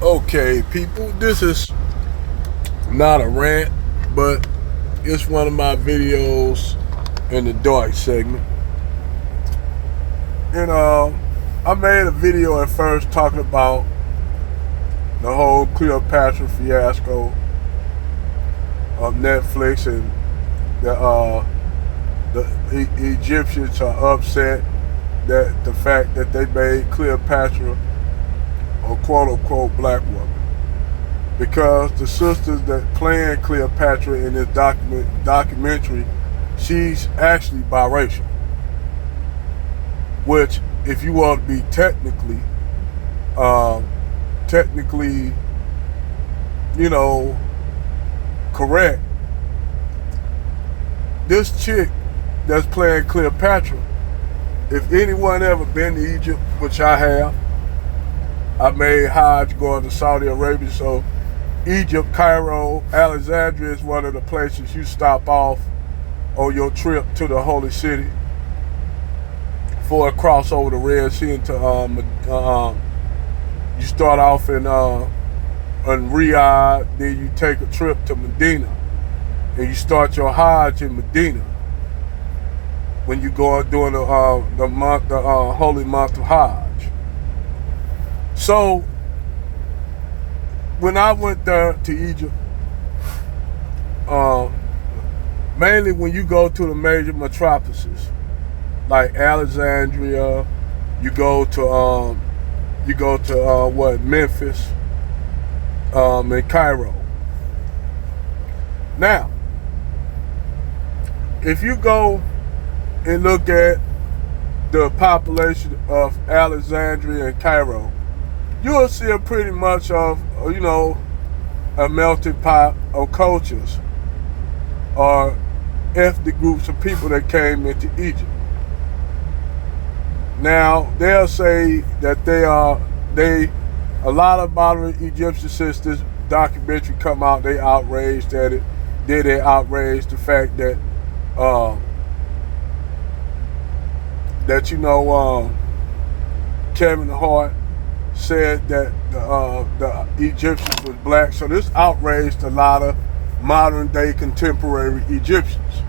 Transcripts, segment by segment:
Okay, people, this is not a rant, but it's one of my videos in the dark segment. And I made a video at first talking about the whole Cleopatra fiasco of Netflix, and the Egyptians are upset that the fact that they made Cleopatra a quote unquote black woman, because the sisters that playing Cleopatra in this documentary, she's actually biracial. Which, if you want to be um, technically, you know, correct, this chick that's playing Cleopatra, if anyone ever been to Egypt, which I have, I made Hajj going to Saudi Arabia, so Egypt, Cairo, Alexandria is one of the places you stop off on your trip to the holy city for a cross over the Red Sea into you start off in Riyadh, then you take a trip to Medina, and you start your Hajj in Medina when you go during the holy month of Hajj. So when I went there to Egypt, mainly when you go to the major metropolises like Alexandria, you go to Memphis, and Cairo. Now, if you go and look at the population of Alexandria and Cairo, you'll see a pretty much of a melting pot of cultures or ethnic groups of people that came into Egypt. Now, they'll say that a lot of modern Egyptians, since this documentary come out, they outraged at it. Then they outraged the fact that Kevin Hart said that the Egyptians was black. So this outraged a lot of modern day contemporary Egyptians.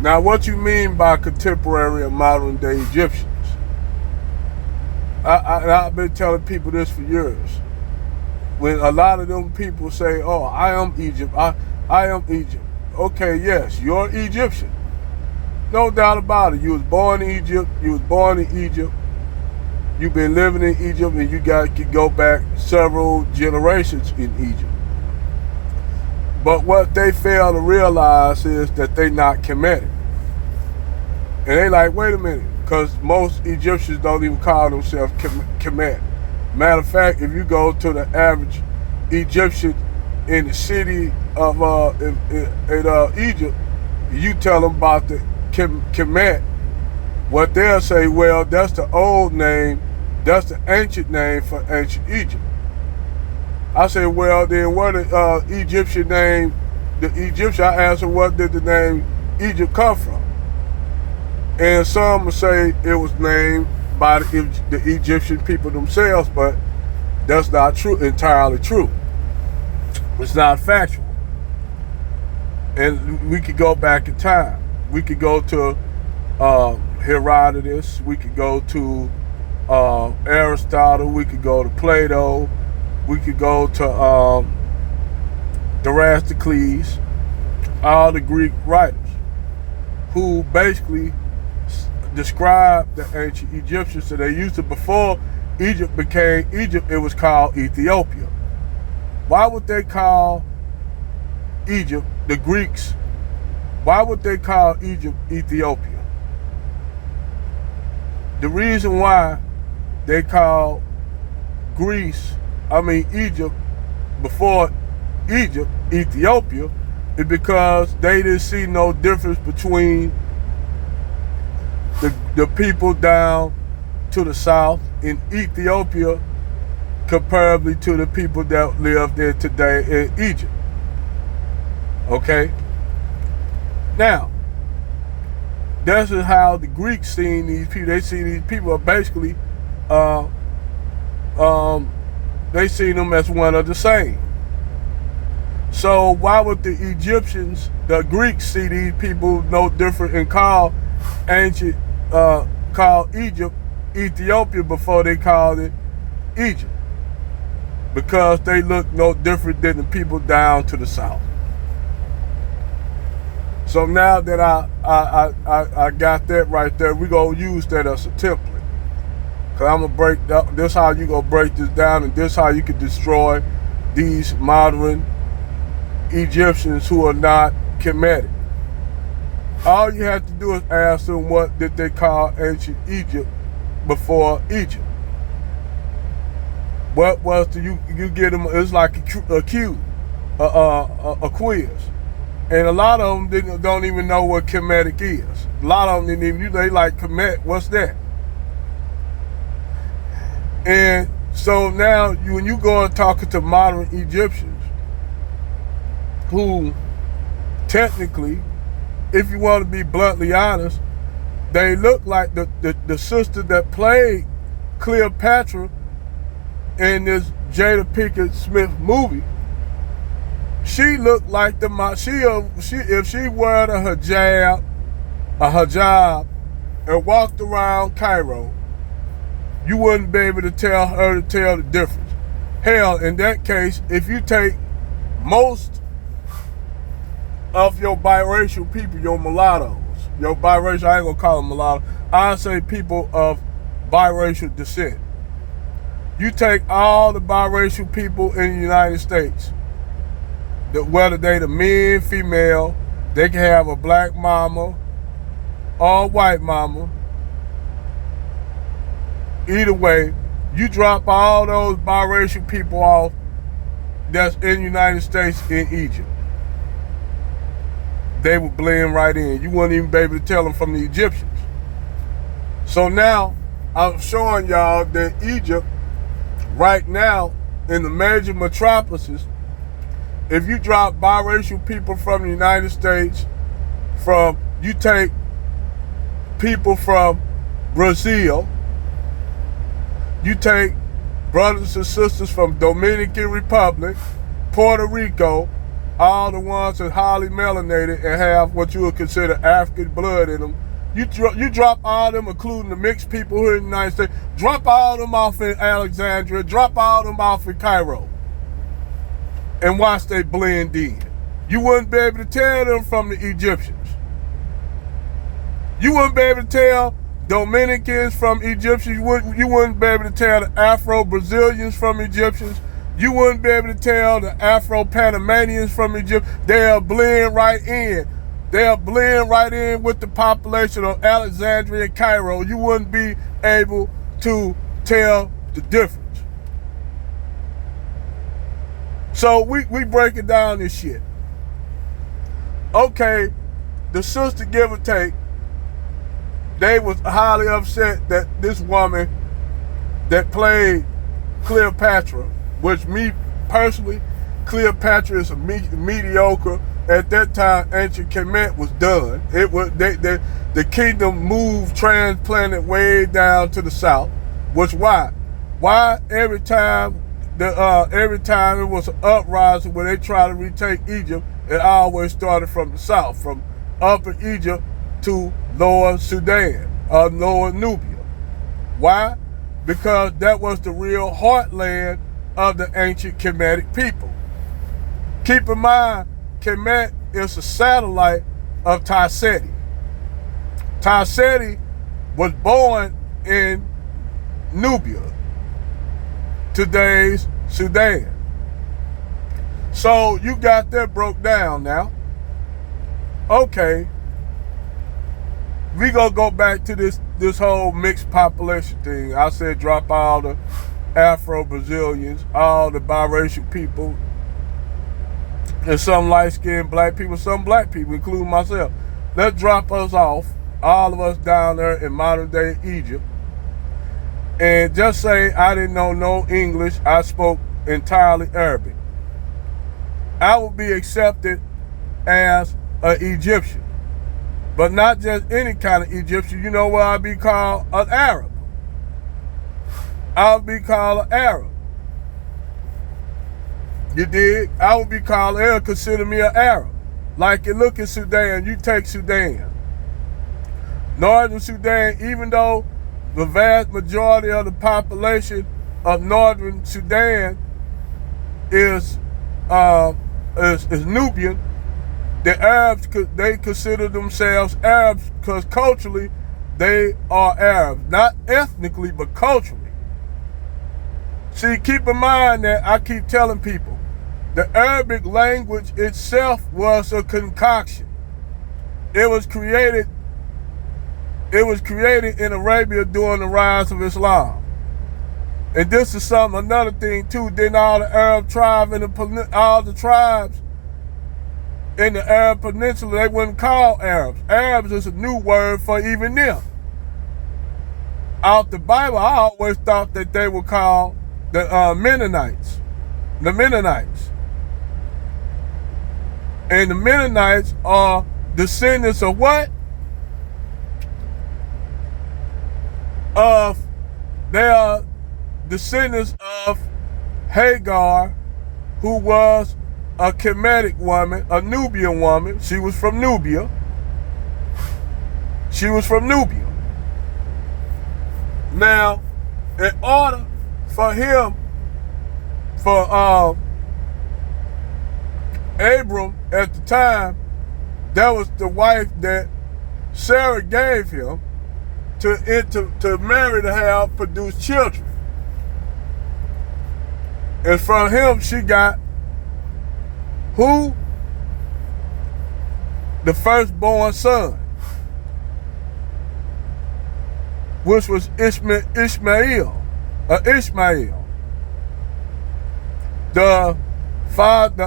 Now, what you mean by contemporary and modern day Egyptians? I've been telling people this for years. When a lot of them people say, "Oh, I am Egypt. I am Egypt." Okay, yes, you're Egyptian. No doubt about it. You was born in Egypt. You've been living in Egypt, and you could go back several generations in Egypt. But what they fail to realize is that they not Kemetic. And they like, wait a minute, because most Egyptians don't even call themselves Kemet. Matter of fact, if you go to the average Egyptian in the city of Egypt, you tell them about the Kemet, what they'll say, well, that's the old name, that's the ancient name for ancient Egypt. I say, well, then what the Egyptian name, I answer, what did the name Egypt come from? And some will say it was named by the Egyptian people themselves, but that's not entirely true. It's not factual. And we could go back in time. We could go to Herodotus, we could go to Aristotle, we could go to Plato, we could go to Demosthenes, all the Greek writers who basically describe the ancient Egyptians. So they used to, before Egypt became Egypt, it was called Ethiopia. Why would they call Egypt, the Greeks, why would they call Egypt Ethiopia? The reason why they call Egypt, before Egypt, Ethiopia, is because they didn't see no difference between the people down to the south in Ethiopia comparably to the people that live there today in Egypt. Okay? Now, this is how the Greeks seen these people. They see these people are basically They seen them as one of the same. So why would the Egyptians, the Greeks, see these people no different and call Egypt Ethiopia before they called it Egypt? Because they look no different than the people down to the south. So now that I got that right there, we gonna use that as a template. Cause I'm gonna break that. This how you gonna break this down, and this how you can destroy these modern Egyptians who are not Kemetic. All you have to do is ask them what did they call ancient Egypt before Egypt. What was you get them? It's like a cube, a quiz, and a lot of them don't even know what Kemetic is. A lot of them didn't even. They like Kemet. What's that? And so now, when you go and talking to modern Egyptians, who technically, if you want to be bluntly honest, they look like the sister that played Cleopatra in this Jada Pinkett Smith movie. She looked like if she wore a hijab, and walked around Cairo, you wouldn't be able to tell her to tell the difference. Hell, in that case, if you take most of your biracial people, your mulattoes, your biracial, I ain't gonna call them mulatto, I say people of biracial descent. You take all the biracial people in the United States, whether they the men, female, they can have a black mama or a white mama. Either way, you drop all those biracial people off that's in the United States in Egypt. They would blend right in. You wouldn't even be able to tell them from the Egyptians. So now, I'm showing y'all that Egypt, right now, in the major metropolises, if you drop biracial people from the United States, you take people from Brazil, you take brothers and sisters from Dominican Republic, Puerto Rico, all the ones that are highly melanated and have what you would consider African blood in them. You drop all of them, including the mixed people here in the United States, drop all of them off in Alexandria, drop all of them off in Cairo, and watch they blend in. You wouldn't be able to tell them from the Egyptians. You wouldn't be able to tell Dominicans from Egyptians. You wouldn't be able to tell the Afro-Brazilians from Egyptians. You wouldn't be able to tell the Afro-Panamanians from Egypt. They'll blend right in. They'll blend right in with the population of Alexandria and Cairo. You wouldn't be able to tell the difference. So we breaking down this shit. Okay, the sister, give or take, they was highly upset that this woman that played Cleopatra, which me personally, Cleopatra is a mediocre. At that time, ancient Kemet was done. It was the kingdom moved, transplanted way down to the south. Which why every time it was an uprising when they tried to retake Egypt, it always started from the south, from Upper Egypt to Lower Sudan, Lower Nubia. Why? Because that was the real heartland of the ancient Kemetic people. Keep in mind, Kemet is a satellite of Tarseti. Tarseti was born in Nubia, today's Sudan. So you got that broke down now. Okay, we gonna go back to this whole mixed population thing. I said drop all the Afro-Brazilians, all the biracial people, and some light-skinned black people, some black people, including myself. Let's drop us off, all of us down there in modern-day Egypt, and just say I didn't know no English, I spoke entirely Arabic. I would be accepted as an Egyptian, but not just any kind of Egyptian. You know what I'd be called? An Arab. I'll be called an Arab. You dig? I would be called, they'll consider me an Arab. Like you look at Sudan, you take Sudan. Northern Sudan, even though the vast majority of the population of Northern Sudan is Nubian, the Arabs, they consider themselves Arabs because culturally they are Arabs. Not ethnically, but culturally. See, keep in mind that I keep telling people, the Arabic language itself was a concoction. It was created in Arabia during the rise of Islam. And this is another thing too. Then all the Arab tribes and all the tribes in the Arab Peninsula, they wouldn't call Arabs. Arabs is a new word for even them. Out the Bible, I always thought that they were called the Mennonites. The Mennonites. And the Mennonites are descendants of what? They are descendants of Hagar, who was a Kemetic woman, a Nubian woman. She was from Nubia. Now, in order for Abram at the time, that was the wife that Sarah gave him to marry, to produce children. And from him she got who? The firstborn son, which was Ishmael, the father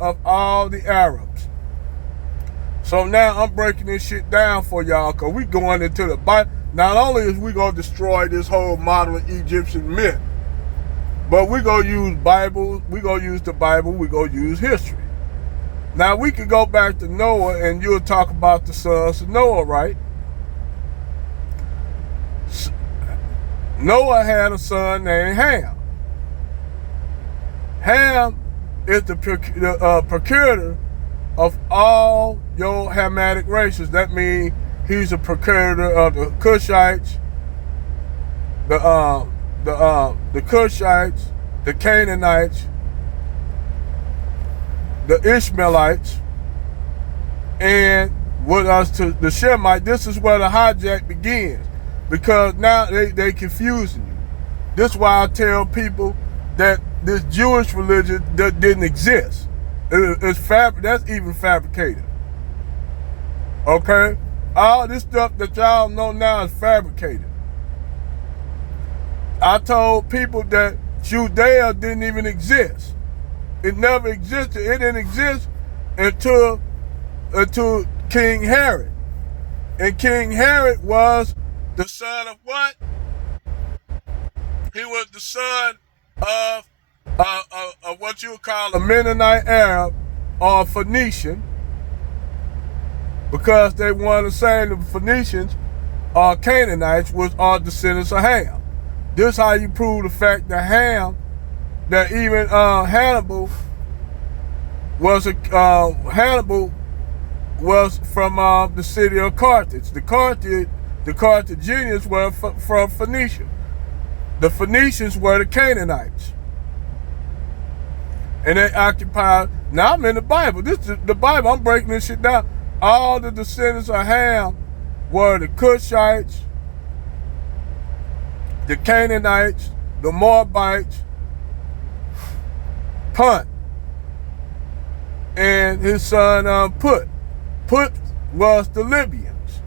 of all the Arabs. So now I'm breaking this shit down for y'all, because we going into the Bible. Not only is we going to destroy this whole modern Egyptian myth, but we going to use Bible, we going to use the Bible, we going to use history. Now we could go back to Noah and you'll talk about the sons of Noah, right? Noah had a son named Ham. Ham is the procurator of all your Hamitic races. That means he's a procurator of the Cushites, the Cushites, the Canaanites, the Ishmaelites, and with us to the Shemite. This is where the hijack begins, because now they confusing you. This is why I tell people that this Jewish religion that didn't exist. That's even fabricated. Okay? All this stuff that y'all know now is fabricated. I told people that Judea didn't even exist. It never existed. It didn't exist until King Herod. And King Herod was the son of what? He was the son of what you would call a Mennonite Arab or a Phoenician, because they wanted to say the Phoenicians or Canaanites are descendants of Ham. This is how you prove the fact that even Hannibal was from the city of Carthage. The Carthaginians were from Phoenicia. The Phoenicians were the Canaanites. And they occupied, now I'm in the Bible. This is the Bible, I'm breaking this shit down. All the descendants of Ham were the Cushites, the Canaanites, the Moabites, Punt, and his son Put. Put was the Libyans.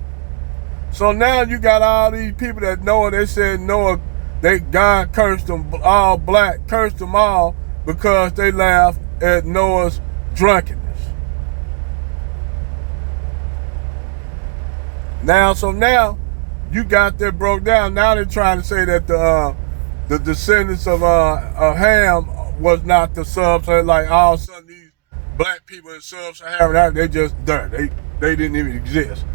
So now you got all these people that Noah, they said Noah, God cursed them all black, cursed them all because they laughed at Noah's drunkenness. Now you got that broke down. Now they're trying to say that the descendants of Ham was not the sub-Saharan, like all of a sudden these black people in sub-Saharan, they just dirt. They didn't even exist.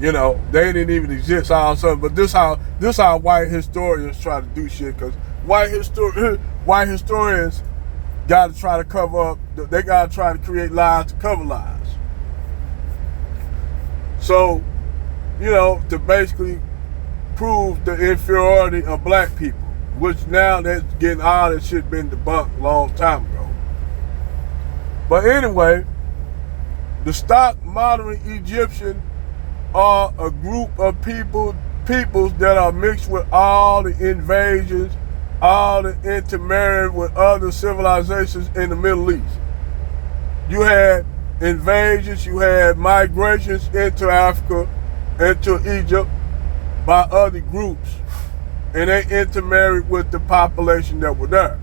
You know, they didn't even exist all of a sudden. But this how white historians try to do shit, because white historians got to try to cover up, they got to try to create lies to cover lies. So, to basically prove the inferiority of black people, which now that's getting all that shit been debunked a long time ago. But anyway, the stock modern Egyptian are a group of peoples that are mixed with all the invasions, all the intermarrying with other civilizations in the Middle East. You had invasions, you had migrations into Africa, into Egypt by other groups, and they intermarried with the population that were there.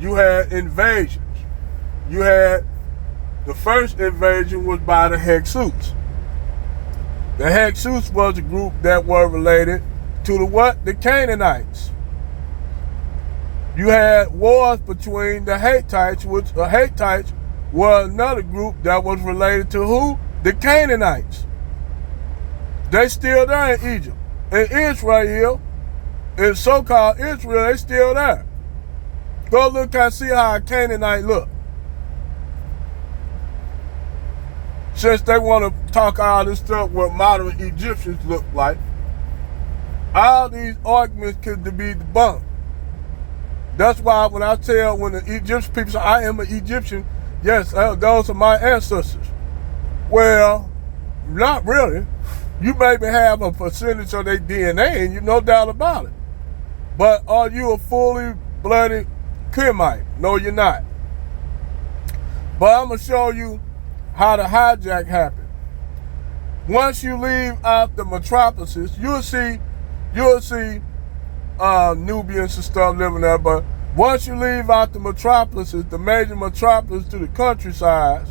You had invasions. You had, the first invasion was by the Hyksos. The Hyksos was a group that were related to the what? The Canaanites. You had wars between the Hittites, which the Hittites were another group that was related to who? The Canaanites. They still there in Egypt. In Israel, in so-called Israel, they still there. Go look and see how a Canaanite look. Since they want to talk all this stuff what modern Egyptians look like, all these arguments could be debunked. That's why when the Egyptian people say, I am an Egyptian, yes, those are my ancestors. Well, not really. You maybe have a percentage of their DNA, and you no doubt about it. But are you a fully blooded Kemite? No, you're not. But I'm going to show you how the hijack happened. Once you leave out the metropolises, you'll see Nubians and stuff living there, but once you leave out the metropolises, the major metropolis to the countryside,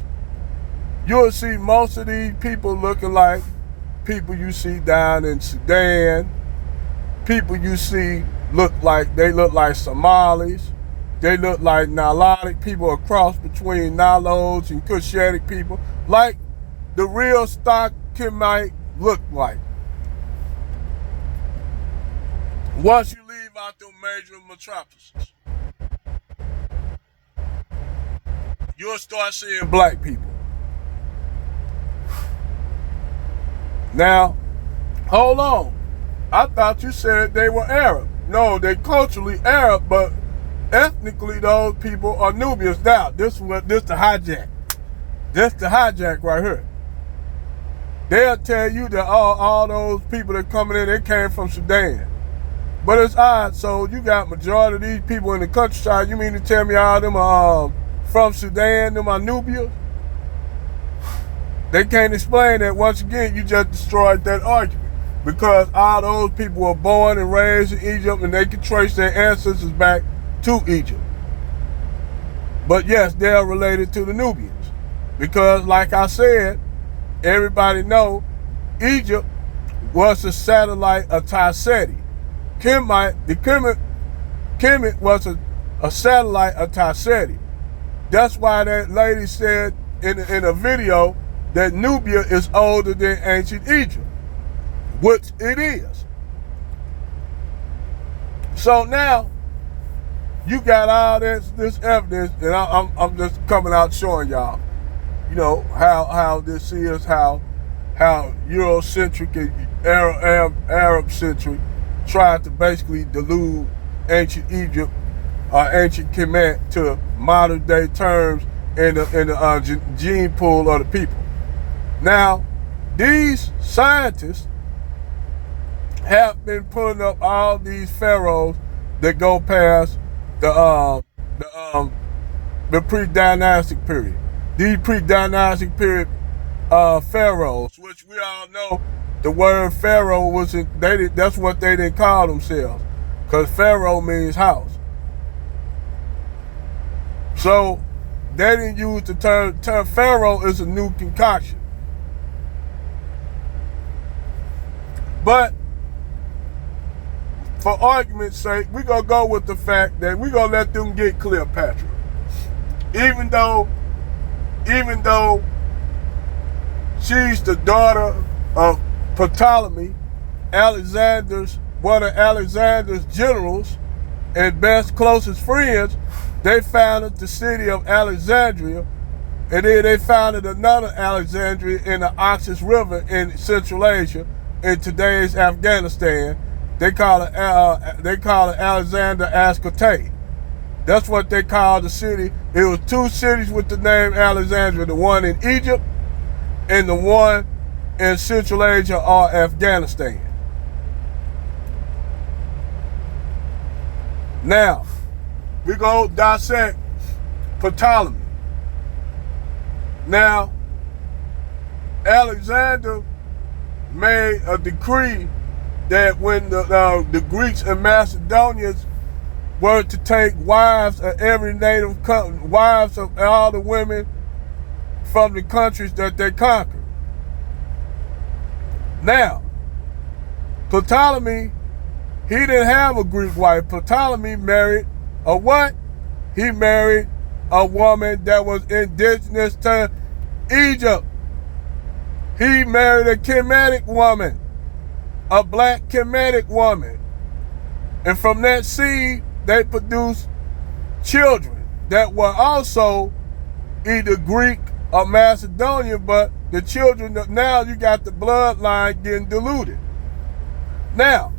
you'll see most of these people looking like people you see down in Sudan. People you see look like Somalis. They look like Nilotic people, a cross between Nilotes and Cushitic people, like the real stock Kemite look like. Once you leave out the major metropolises, you'll start seeing black people. Now, hold on. I thought you said they were Arab. No, they culturally Arab, but ethnically those people are Nubians. Now, this the hijack. This the hijack right here. They'll tell you that all those people that coming in, they came from Sudan. But it's odd, so you got majority of these people in the countryside, you mean to tell me all of them are from Sudan, them are Nubians? They can't explain that. Once again, you just destroyed that argument. Because all those people were born and raised in Egypt and they can trace their ancestors back to Egypt. But yes, they're related to the Nubians. Because like I said, everybody know Egypt was a satellite of Tarseti. Kemet was a satellite of Tarseti. That's why that lady said in a video that Nubia is older than ancient Egypt, which it is. So now you got all this evidence, and I'm just coming out showing y'all, how this is, how Eurocentric and Arab-centric tried to basically delude ancient Egypt or ancient Kemet to modern day terms in the gene pool of the people. Now, these scientists have been putting up all these pharaohs that go past the pre-dynastic period. These pre-dynastic period pharaohs, which we all know the word pharaoh that's what they didn't call themselves, because pharaoh means house. So they didn't use the term pharaoh is a new concoction. But for argument's sake, we're going to go with the fact that we're going to let them get Cleopatra. Even though she's the daughter of Ptolemy, one of Alexander's generals, and best closest friends, they founded the city of Alexandria, and then they founded another Alexandria in the Oxus River in Central Asia, in today's Afghanistan. They call it Alexander Ascotay. That's what they call the city. It was two cities with the name Alexandria, the one in Egypt and the one in Central Asia or Afghanistan. Now, we're going to dissect Ptolemy. Now, Alexander made a decree that when the Greeks and Macedonians were to take wives of every wives of all the women from the countries that they conquered. Now, Ptolemy, he didn't have a Greek wife. Ptolemy married a what? He married a woman that was indigenous to Egypt. He married a Kemetic woman, a black Kemetic woman. And from that seed, they produced children that were also either Greek or Macedonian, but the children, now you got the bloodline getting diluted. Now,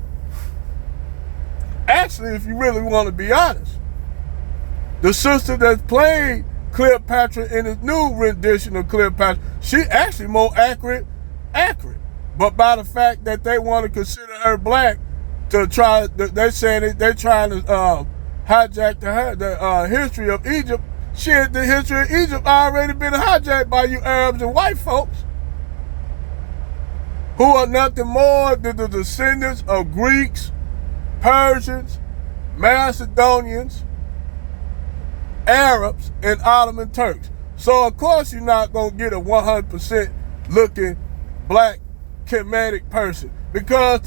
actually, if you really want to be honest, the sister that played Cleopatra in his new rendition of Cleopatra, she actually more accurate. But by the fact that they want to consider her black, to try, they're saying they're trying to hijack the history of Egypt. Shit, the history of Egypt already been hijacked by you Arabs and white folks, who are nothing more than the descendants of Greeks, Persians, Macedonians, Arabs, and Ottoman Turks. So of course you're not gonna get a 100% looking black Kemetic person, because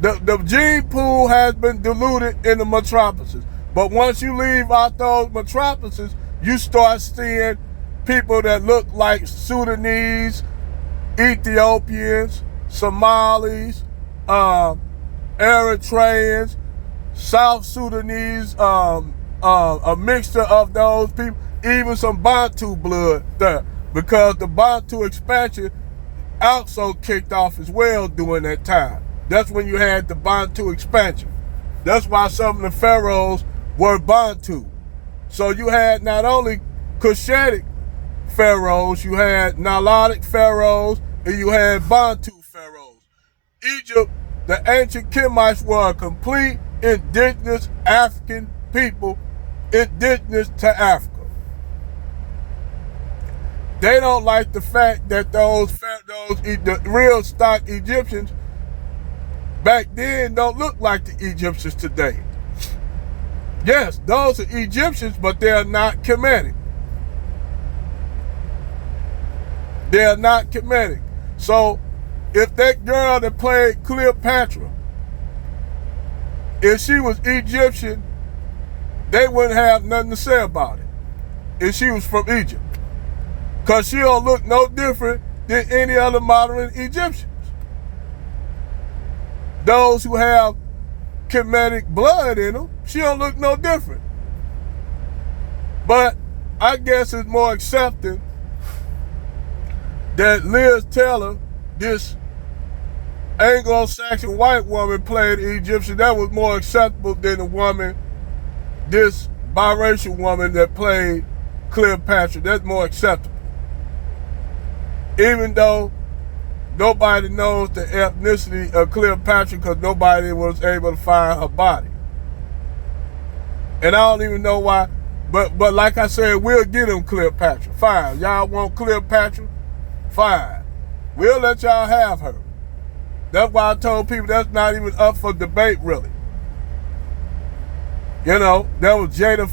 the gene pool has been diluted in the metropolises. But once you leave out those metropolises, you start seeing people that look like Sudanese, Ethiopians, Somalis, Eritreans, South Sudanese, a mixture of those people, even some Bantu blood there, because the Bantu expansion also kicked off as well during that time. That's when you had the Bantu expansion. That's why some of the pharaohs were Bantu. So you had not only Cushitic pharaohs, you had Nilotic pharaohs, and you had Bantu pharaohs. Egypt, the ancient Kemits, were a complete indigenous African people, indigenous to Africa. They don't like the fact that the real stock Egyptians back then don't look like the Egyptians today. Yes, those are Egyptians, but they are not Kemetic. They are not Kemetic. So if that girl that played Cleopatra, if she was Egyptian, they wouldn't have nothing to say about it if she was from Egypt, because she don't look no different than any other modern Egyptians. Those who have Kemetic blood in them, she don't look no different. But I guess it's more accepting that Liz Taylor, this Anglo-Saxon white woman, played Egyptian. That was more acceptable than the woman, this biracial woman that played Cleopatra. That's more acceptable. Even though nobody knows the ethnicity of Cleopatra, because nobody was able to find her body. And I don't even know why, but like I said, we'll get them Cleopatra. Fine. Y'all want Cleopatra? Fine. We'll let y'all have her. That's why I told people that's not even up for debate, really. You know, that was Jada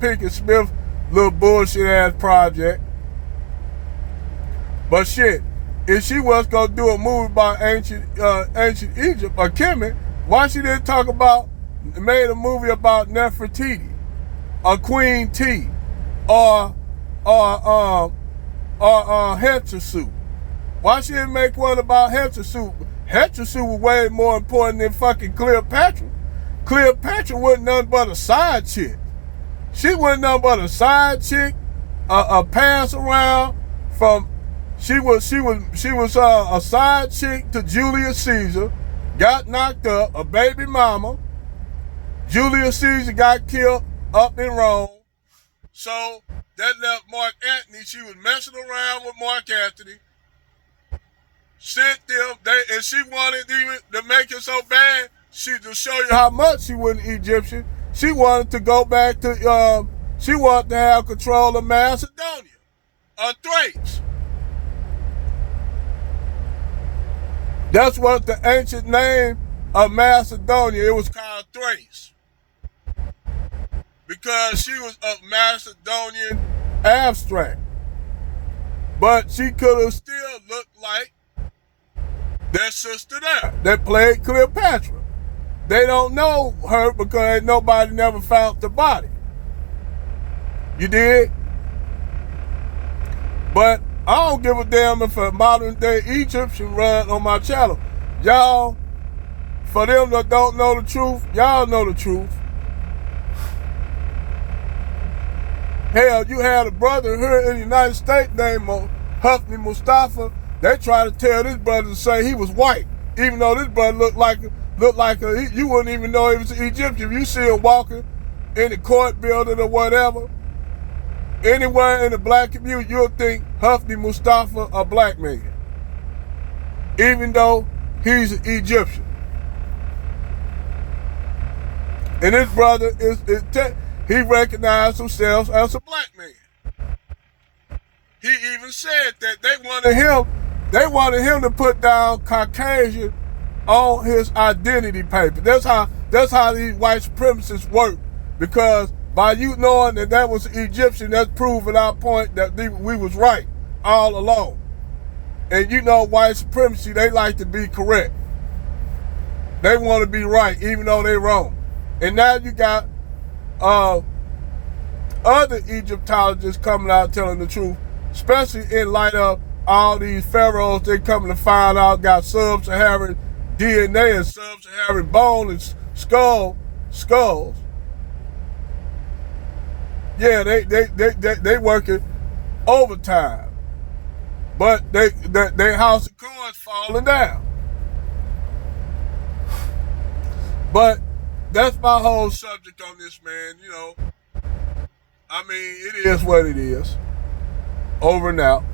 Pinkett Smith's little bullshit ass project. But shit, if she was gonna do a movie about ancient Egypt or Kemet, why she didn't made a movie about Nefertiti or Queen T or Hatshepsut? Why she didn't make one about Hatshepsut? Hatshepsut was way more important than fucking Cleopatra. Cleopatra wasn't nothing but a side chick. She wasn't nothing but a side chick, a pass around from. She was a side chick to Julius Caesar, got knocked up, a baby mama. Julius Caesar got killed up in Rome. So that left Mark Antony. She was messing around with Mark Antony. Sent them, and she wanted even to make it so bad, to show you how much she wasn't Egyptian. She wanted to go back to, she wanted to have control of Macedonia, Thrace. That's what the ancient name of Macedonia, it was called Thrace. Because she was of Macedonian abstract. But she could have still looked like their sister there that played Cleopatra. They don't know her because nobody never found the body. You did? But I don't give a damn if a modern day Egyptian run on my channel. Y'all, for them that don't know the truth, y'all know the truth. Hell, you had a brother here in the United States named Hafni Mustafa. They try to tell this brother to say he was white, even though this brother looked like you wouldn't even know he was an Egyptian. If you see him walking in the court building or whatever, anywhere in the black community, you'll think Hafni Mustafa a black man, even though he's an Egyptian. And his brother he recognized himself as a black man. He even said that they wanted him to put down Caucasian on his identity paper. That's how these white supremacists work. Because by you knowing that was Egyptian, that's proving our point that we was right all along. And you know, white supremacy, they like to be correct. They want to be right, even though they're wrong. And now you got other Egyptologists coming out telling the truth, especially in light of all these pharaohs they coming to find out got sub-Saharan DNA and sub-Saharan bone and skulls. Yeah, they working overtime, but they house of cards falling down. But that's my whole subject on this, man. You know, I mean, it is what it is. Over and out.